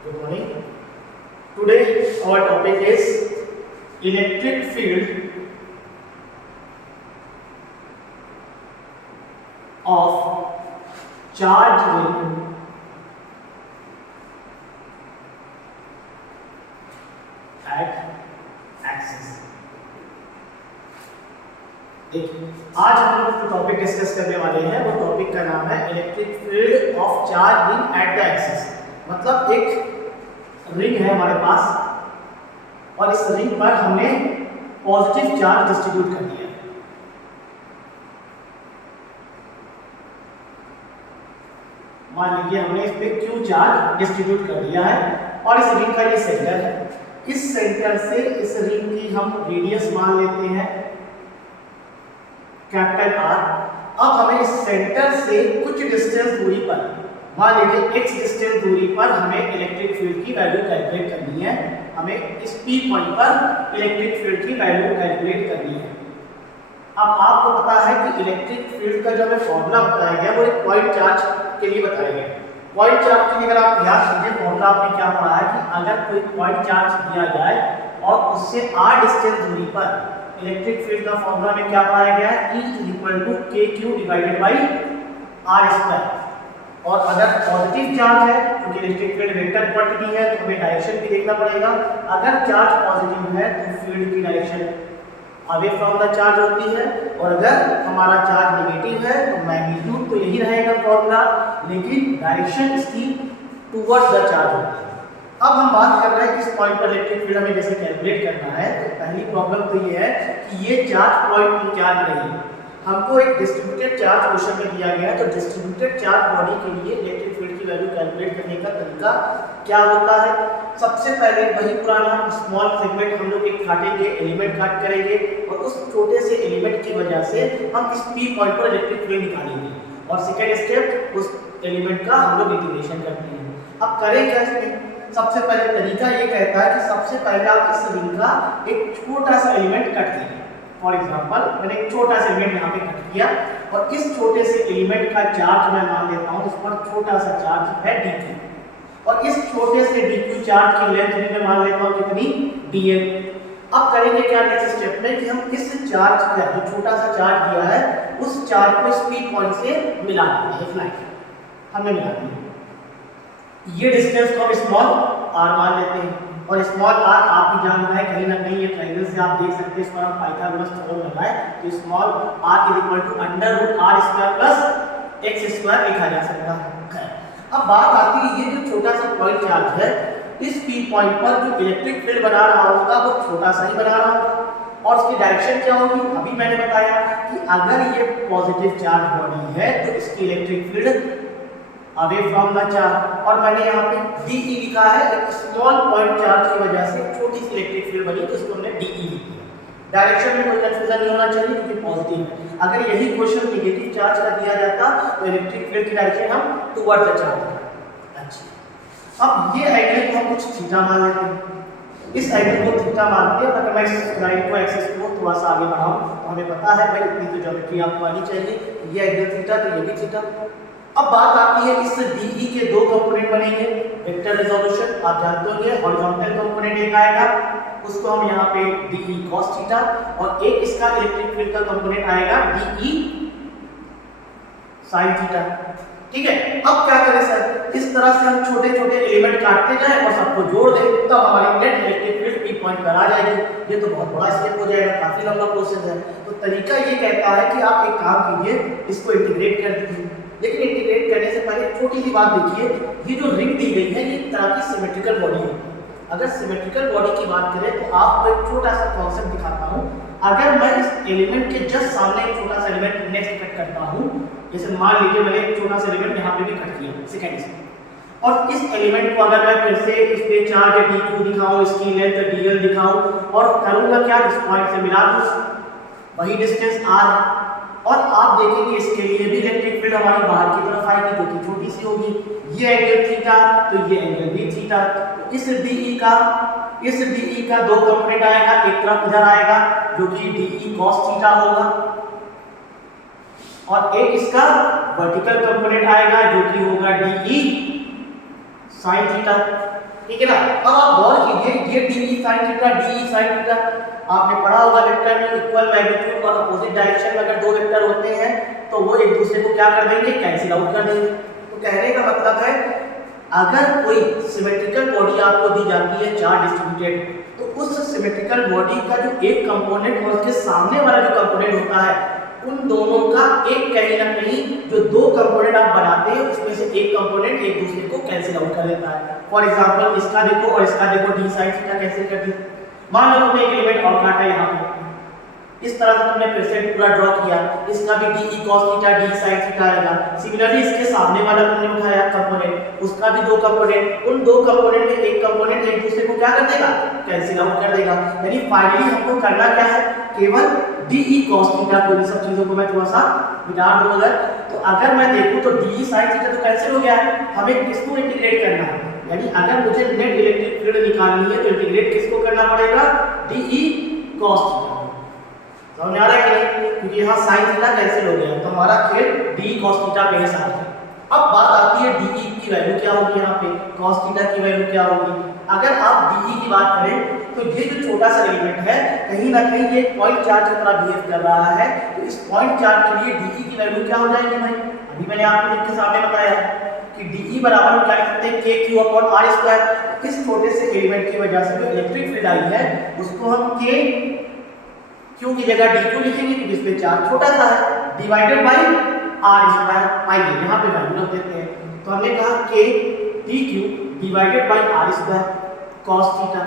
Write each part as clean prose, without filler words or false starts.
Good morning. Today our topic is electric field of charge ring at axis. देखिए, आज हम लोग जो टॉपिक डिस्कस करने वाले हैं वो टॉपिक का नाम है electric field of charge ring at the axis. मतलब एक रिंग है हमारे पास और इस रिंग पर हमने पॉजिटिव चार्ज डिस्ट्रीब्यूट कर दिया है। मान लीजिए हमने इस पे Q चार्ज डिस्ट्रीब्यूट कर दिया है और इस रिंग का ये सेंटर है। इस सेंटर से इस रिंग की हम रेडियस मान लेते हैं कैपिटल R। अब हमें इस सेंटर से कुछ डिस्टेंस दूरी पर, मान लीजिए x डिस्टेंस दूरी पर हमें इलेक्ट्रिक फील्ड की वैल्यू कैलकुलेट करनी है। हमें इस P पॉइंट पर इलेक्ट्रिक फील्ड की वैल्यू कैलकुलेट करनी है। अब आपको पता है कि इलेक्ट्रिक फील्ड का जो हमें फॉर्मूला बताया गया वो एक पॉइंट चार्ज के लिए बताया गया। पॉइंट चार्ज के लिए अगर आप याद कीजिए फॉर्मूला आपने क्या पढ़ा है कि अगर कोई पॉइंट चार्ज दिया जाए और उससे r डिस्टेंस दूरी पर इलेक्ट्रिक फील्ड का फॉर्मूला में क्या पाया गया है E = kq/r²। और अगर पॉजिटिव चार्ज है क्योंकि इलेक्ट्रिक फील्ड वेक्टर क्वांटिटी है तो हमें डायरेक्शन भी देखना पड़ेगा। अगर चार्ज पॉजिटिव है तो फील्ड की direction away from the charge होती है और अगर हमारा चार्ज नेगेटिव है तो मैग्नीट्यूड तो यही रहेगा फॉर्मूला, लेकिन डायरेक्शन इसकी टुवर्ड्स द चार्ज होती है। अब हम बात कर रहे हैं कि इस पॉइंट पर इलेक्ट्रिक फील्ड हमें जैसे कैलकुलेट करना है तो पहली प्रॉब्लम तो ये है कि ये चार्ज पॉइंट इंचार्ज नहीं है। हमको एक डिस्ट्रीब्यूटेड चार्ज क्वेश्चन में दिया गया है तो डिस्ट्रीब्यूटेड चार्ज बॉडी के लिए इलेक्ट्रिक फील्ड की वैल्यू कैलकुलेट करने का तरीका क्या होता है। सबसे पहले वही पुराना स्मॉल सेगमेंट हम लोग एक काटेंगे, एलिमेंट काट करेंगे और उस छोटे से एलिमेंट की वजह से हम इस P पॉइंट पर इलेक्ट्रिक फील्ड निकालेंगे और सेकेंड स्टेप उस एलिमेंट का हम लोग इंटीग्रेशन करते हैं। अब करें क्या इसमें? सबसे पहले तरीका ये कहता है कि सबसे पहले आप इस रिंग का एक छोटा सा एलिमेंट कट कीजिए। फॉर एग्जांपल मैंने एक छोटा सा एलिमेंट यहाँ पे कट किया और इस छोटे से एलिमेंट का चार्ज मैं मान लेता हूँ इस पर छोटा सा चार्ज है dq और इस छोटे से dq चार्ज की लेंथ भी मैं मान लेता हूँ कितनी dl। अब करेंगे क्या नेक्स्ट स्टेप में कि हम इस चार्ज का जो छोटा सा चार्ज दिया है उस चार्ज को इस P पॉइंट से मिला देंगे। एक लाइन हमने मिला दी, ये डिस्टेंस को हम स्मॉल r मान लेते हैं और स्मॉल r आप भी जान रहे हैं कहीं ना कहीं ये ट्रायंगल से आप देख सकते हैं इस पर हम पाइथागोरस थ्योरम लगाए तो स्मॉल r = √r² + x² लिखा जा सकता है। अब बात आती है ये जो छोटा सा पॉइंट चार्ज है इस P पॉइंट पर जो इलेक्ट्रिक फील्ड बना रहा होगा वो छोटा सा ही बना रहा होगा और उसकी डायरेक्शन क्या होगी? अभी मैंने बताया कि अगर ये पॉजिटिव चार्ज बॉडी है तो इसकी electric field away from the charge और मैंने यहाँ पे DE लिखा है एक स्मॉल पॉइंट चार्ज की वजह से छोटी सी इलेक्ट्रिक फील्ड बनी तो इसको हमने DE लिख दिया। डायरेक्शन में कोई कंफ्यूजन नहीं होना चाहिए क्योंकि पॉजिटिव है। अगर यही क्वेश्चन नेगेटिव चार्ज का दिया जाता तो इलेक्ट्रिक फील्ड की डायरेक्शन हम टुवर्ड्स द चार्ज करते। अच्छा, अब ये एंगल को हम कुछ थीटा मान लेते हैं। इस एंगल को थीटा मानते हैं। अगर मैं इस लाइन को एक्सिस को थोड़ा सा आगे बढ़ाऊं तो हमें पता है भाई इतनी तो ज्योमेट्री आपको आनी चाहिए। ये एंगल थीटा तो ये भी थीटा। अब बात आती है इस DE के दो कंपोनेंट बनेंगे। वेक्टर रिजोल्यूशन आप जानते होंगे, हॉरिजॉन्टल कंपोनेंट एक आएगा उसको हम यहाँ पे DE cos थीटा और एक इसका इलेक्ट्रिक फील्ड का कंपोनेंट आएगा DE sin थीटा। ठीक है, अब क्या करें सर? इस तरह से हम छोटे छोटे एलिमेंट काटते जाएं और सबको जोड़ दें तब हमारी net electric field P point पर आ जाएगी। ये तो बहुत बड़ा स्टेप हो जाएगा, काफी लंबा प्रोसेस है। तो तरीका ये कहता है कि आप एक काम कीजिए, इसको इंटीग्रेट कर दीजिए। लेकिन इंटीग्रेट करने से पहले छोटी सी बात देखिए, ये जो रिंग दी गई है ये एक तरह की सिमेट्रिकल बॉडी है। अगर सिमेट्रिकल बॉडी की बात करें तो आपको एक छोटा सा कॉन्सेप्ट दिखाता हूँ। अगर मैं इस एलिमेंट के जस्ट सामने एक छोटा सा एलिमेंट नेक्स्ट कट करता हूँ, जैसे मान लीजिए मैंने एक छोटा सा एलिमेंट यहाँ पे भी कट किया सेकेंड से, और इस एलिमेंट को अगर मैं फिर से इस पे चार्ज dq दिखाऊं, इसकी लेंथ dl दिखाऊं और करूंगा क्या, इस पॉइंट से मिला दूं, वही डिस्टेंस r और आप देखेंगे इसके लिए भी इलेक्ट्रिक फील्ड हमारी बाहर की तरफ आएगी जो कि छोटी सी होगी। ये एंगल थीटा तो ये एंगल भी थीटा। तो इस DE का दो कंपोनेंट आएगा, एक तरफ इधर आएगा जो कि DE cos थीटा होगा और एक इसका वर्टिकल कंपोनेंट आएगा जो कि होगा DE sin थीटा। ठीक है ना। अब आप गौर कीजिए, ये D sine theta, D sine theta आपने पढ़ा होगा वेक्टर में इक्वल मैग्नीट्यूड और अपोजिट डायरेक्शन में अगर दो वेक्टर होते हैं तो वो एक दूसरे को क्या कर देंगे, कैंसिल आउट कर देंगे। तो कहने का मतलब है अगर कोई सिमेट्रिकल बॉडी आपको दी जाती है चार्ज डिस्ट्रीब्यूटेड, तो उस सिमेट्रिकल बॉडी का जो एक कंपोनेंट और उसके सामने वाला जो कंपोनेंट होता है उन दोनों का एक कहीं ना कहीं जो दो कंपोनेंट आप बनाते हैं उसमें से एक कंपोनेंट एक दूसरे को कैंसिल आउट कर देता है। फॉर एग्जांपल इसका देखो और इसका देखो, डी साइन थीटा कैंसिल कर दी। मान लो तुमने एक एलिमेंट और काटा यहाँ पे, इस तरह से तुमने फिर से पूरा ड्रॉ किया, इसका भी D cos theta D sin theta आएगा। सिमिलरली इसके सामने वाला तुमने उठाया कंपोनेंट, उसका भी दो कंपोनेंट, उन दो कंपोनेंट में एक कंपोनेंट एक दूसरे को क्या कर देगा, कैंसिल आउट कर देगा। यानी फाइनली हमको करना क्या है, केवल डी cos थीटा को, इन सब चीजों को मैं थोड़ा सा मिटा दूं अगर, तो अगर मैं देखूं तो डी sin थीटा तो कैंसिल हो गया है, हमें किसको इंटीग्रेट करना है, यानी अगर मुझे नेट इलेक्ट्रिक फील्ड निकालनी है तो इंटीग्रेट किसको करना पड़ेगा, डी cos थीटा। समझ आ रहा है कि नहीं, क्योंकि यहाँ sin थीटा कैंसिल हो गया तो हमारा खेल डी cos थीटा पे है साथ में। अब बात आती है डी की वैल्यू क्या होगी, यहाँ पे cos थीटा की वैल्यू क्या होगी। अगर आप डी की बात करें तो ये जो छोटा सा एलिमेंट है कहीं ना कहीं ये पॉइंट चार्ज की तरह बिहेव कर रहा है, तो इस पॉइंट चार्ज के लिए डी की वैल्यू क्या हो जाएगी भाई, अभी मैंने आपको इसके सामने बताया कि डी बराबर हम क्या लिख सकते हैं, के क्यू अपॉन आर स्क्वायर। इस छोटे से एलिमेंट की वजह से जो इलेक्ट्रिक फील्ड आई है उसको हम के क्यू की जगह डी क्यू लिखेंगे क्योंकि इसमें चार्ज छोटा सा है, डिवाइडेड बाय आर स्क्वायर। आइए यहाँ पे वैल्यू रख देते हैं, तो हमने कहा के D Q divided by R square cos theta.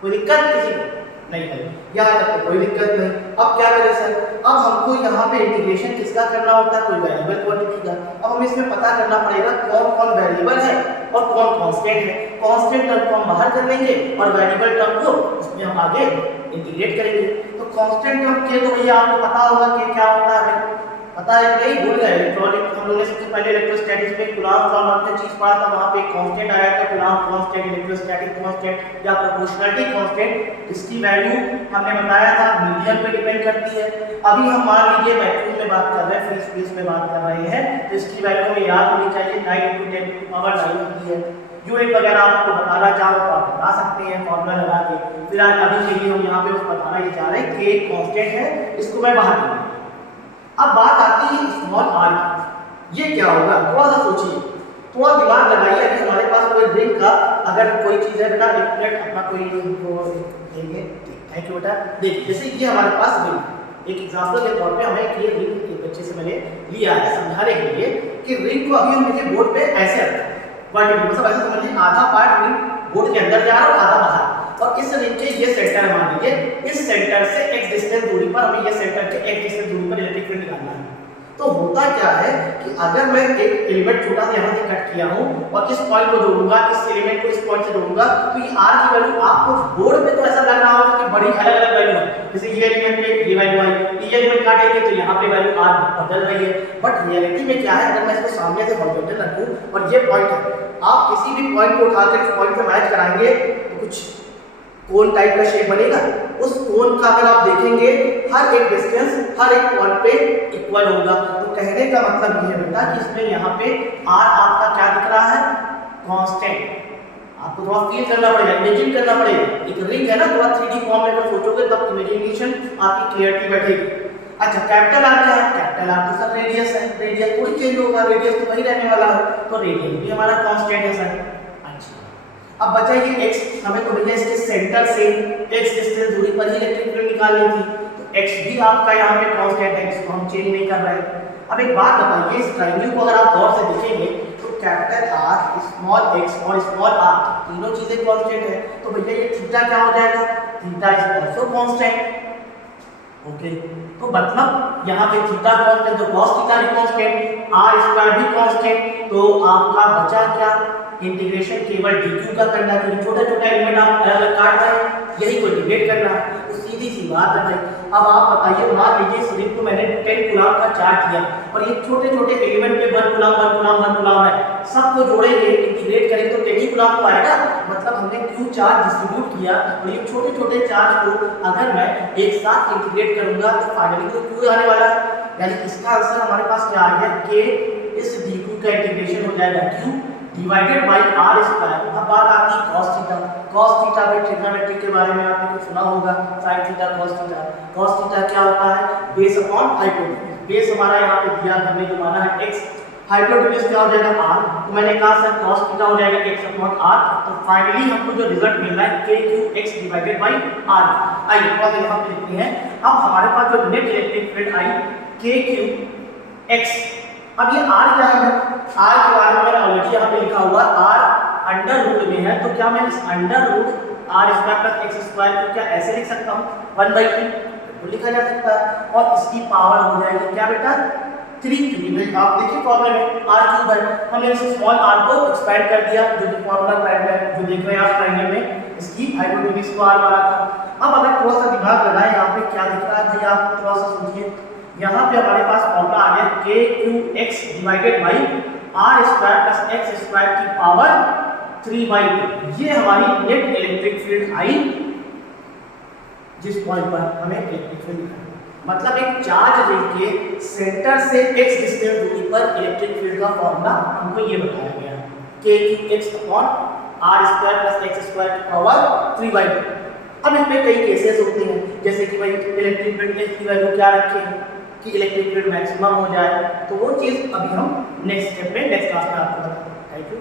कोई दिक्कत किसी को नहीं है, यहाँ तक तो कोई दिक्कत नहीं। अब क्या करें सर, अब हमको यहाँ पे इंटीग्रेशन किसका करना होता है, कोई वेरिएबल क्वांटिटी का। अब हमें इसमें पता करना पड़ेगा कौन कौन वेरिएबल है और कौन कांस्टेंट है। कांस्टेंट टर्म को हम बाहर कर लेंगे और वेरिएबल टर्म को उसमें हम आगे इंटीग्रेट करेंगे। तो कांस्टेंट टर्म के तो भैया आपको पता होगा कि क्या होता है, पता है कि नहीं, भूल गए। इलेक्ट्रॉनिक हम लोगों ने सबसे पहले इलेक्ट्रोस्टैटिक्स में कूलॉम लॉ नाम का चीज पढ़ा था, वहां पे कांस्टेंट आया था, कूलॉम कांस्टेंट, इलेक्ट्रोस्टैटिक कांस्टेंट या प्रोपोर्शनलिटी कांस्टेंट। इसकी वैल्यू हमने बताया था मीडियम पे डिपेंड करती है। अभी हम मान लीजिए वैक्यूम में बात कर रहे हैं, फ्री स्पेस में बात कर रहे हैं, तो इसकी वैल्यू हमें याद होनी चाहिए 9 × 10⁻⁹ होती है। यूनिट वगैरह आपको बताना चाहो तो आप बता सकते हैं फॉर्मूला लगा के। फिलहाल अभी के लिए हम यहाँ पे बताना ये चाह रहे हैं कि एक कांस्टेंट है, इसको मैं बाहर कर दूंगा। अब बात आती है स्मॉल आर की, ये क्या होगा, थोड़ा सा सोचिए, थोड़ा दिमाग लगाइए। अगर हमारे पास कोई रिंग का अगर कोई चीज है बेटा, एक मिनट अपना कोई देंगे, थैंक यू बेटा। देखिए जैसे ये हमारे पास रिंग, एक एग्जांपल के तौर पे हमें ये रिंग एक बच्चे से मैंने लिया है समझाने के लिए कि रिंग को अभी हम देखिए बोर्ड पे ऐसे रखते हैं, वर्टिकल मतलब ऐसे समझिए, आधा पार्ट रिंग बोर्ड के अंदर जा रहा है और आधा बाहर, और इस रिंग के ये सेंटर है, मान लीजिए इस सेंटर से x डिस्टेंस दूरी पर हमें ये सेंटर के x डिस्टेंस दूरी पर इलेक्ट्रिक फील्ड निकालना है। तो होता क्या है कि अगर मैं एक एलिमेंट छोटा सा यहाँ से कट किया हूँ और इस पॉइंट को जोड़ूंगा, इस एलिमेंट को इस पॉइंट से जोड़ूंगा, तो ये r की वैल्यू आपको बोर्ड पे तो ऐसा लग रहा होगा कि बड़ी अलग अलग वैल्यू है, जैसे ये एलिमेंट पे ये वैल्यू आई, ये एलिमेंट काटेंगे तो यहाँ पे वैल्यू r बदल रही है। बट रियलिटी में क्या है, अगर मैं इसको सामने से हॉरिजॉन्टल रखूं और ये पॉइंट है, आप किसी भी पॉइंट को उठाकर इस पॉइंट से मैच कराएंगे तो कुछ कोन टाइप का शेप बनेगा। उस कोन का अगर आप देखेंगे हर एक डिस्टेंस हर एक पॉइंट पे इक्वल होगा। तो कहने का मतलब ये है बेटा कि इसमें यहाँ पे r आपका क्या दिख रहा है, कांस्टेंट। आपको थोड़ा फील करना पड़ेगा, इमेजिन करना पड़ेगा। एक रिंग है ना, थोड़ा 3D फॉर्म में अगर सोचोगे तब इमेजिनेशन आपकी क्लियरिटी बैठेगी। अच्छा कैपिटल आर क्या है, कैपिटल आर तो सर रेडियस है, रेडियस कोई चेंज होगा, रेडियस तो वही रहने वाला है, तो रेडियस भी हमारा कांस्टेंट है सर। अब बचा ये x, हमें तो भैया इसके सेंटर से x डिस्टेंस दूरी पर ही इलेक्ट्रिक फील्ड निकालनी थी, तो x भी आपका यहाँ पे कांस्टेंट है, इसको हम चेंज नहीं कर रहे। अब एक बात बताइए, इस ट्रायंगल को अगर आप गौर से देखेंगे तो कैपिटल R, स्मॉल x और स्मॉल r तीनों चीजें कांस्टेंट है, तो भैया ये थीटा क्या हो जाएगा, theta is also constant. Okay तो मतलब यहाँ पे थीटा कांस्टेंट, तो cos थीटा भी कांस्टेंट, r स्क्वायर भी कांस्टेंट, तो आपका बचा क्या, इंटीग्रेशन केवल dq का करना है, क्योंकि छोटा छोटा एलिमेंट आप अलग अलग काट रहे हैं, यही को इंटीग्रेट करना है। तो सीधी सी बात है भाई। अब आप बताइए, मान लीजिए इस रिंग को मैंने 10 कूलम का चार्ज दिया और ये छोटे छोटे एलिमेंट पे 1 कूलम 1 कूलम 1 कूलम है, सबको जोड़ेंगे इंटीग्रेट करेंगे तो 10 ही कूलम तो आएगा। मतलब हमने q चार्ज डिस्ट्रीब्यूट किया और ये छोटे छोटे चार्ज को अगर मैं एक साथ इंटीग्रेट करूंगा तो फाइनली तो q आने वाला है। यानी इसका आंसर हमारे पास क्या आ गया, k इस dq का इंटीग्रेशन हो जाएगा q, divided by R square. अब बात आती है cos थीटा। cos थीटा भाई ट्रिग्नोमेट्री के बारे में आपने कुछ सुना होगा, sin theta cos theta. cos theta क्या होता है? Base upon hypotenuse. बेस हमारा यहाँ पे दिया हमने जो माना है x, हाइपोटेन्यूज क्या हो जाएगा r, तो मैंने कहा सर cos थीटा हो जाएगा x अपॉन r। तो फाइनली हमको जो रिजल्ट मिल रहा है k cube x divided by r। आइए थोड़ा सा यहाँ पे लिखते हैं। अब हमारे पास जो net electric field I k cube x, अब ये r क्या है? r के बारे में मैंने ऑलरेडी यहाँ पे लिखा हुआ r अंडर रूट में है, तो क्या मैं इस under root r square plus x square को क्या ऐसे लिख सकता हूँ 1/2? बिल्कुल लिखा जा सकता है। और इसकी पावर हो जाएगी क्या बेटा 3, क्योंकि आप देखिए फॉर्मूले में r क्यूब है, हमने इस स्मॉल r को एक्सपेंड कर दिया, जो कि फॉर्मूला ट्रायंगल जो देख रहे हैं आप ट्रायंगल में इसकी हाइपोटेन्यूज को r माना था। अब अगर थोड़ा सा दिमाग लगाएं, यहाँ पे क्या दिख रहा है भाई, आप थोड़ा सा सोचिए। यहाँ पे हमारे पास फॉर्मूला आ गया k cube x divided by r square plus x square की पावर 3/2। ये हमारी नेट इलेक्ट्रिक फील्ड आई जिस पॉइंट पर हमें इलेक्ट्रिक फील्ड निकालना है। मतलब एक चार्ज रिंग के सेंटर से x डिस्टेंस दूरी पर इलेक्ट्रिक फील्ड का फॉर्मूला हमको ये बताया गया है k cube x upon r square plus x square की पावर 3/2। अब इसमें कई केसेस होते हैं, जैसे कि भाई इलेक्ट्रिक फील्ड x की वैल्यू क्या रखें कि इलेक्ट्रिक फील्ड मैक्सिमम हो जाए, तो वो चीज़ अभी हम नेक्स्ट स्टेप में नेक्स्ट क्लास में आपको बताएंगे। Thank you.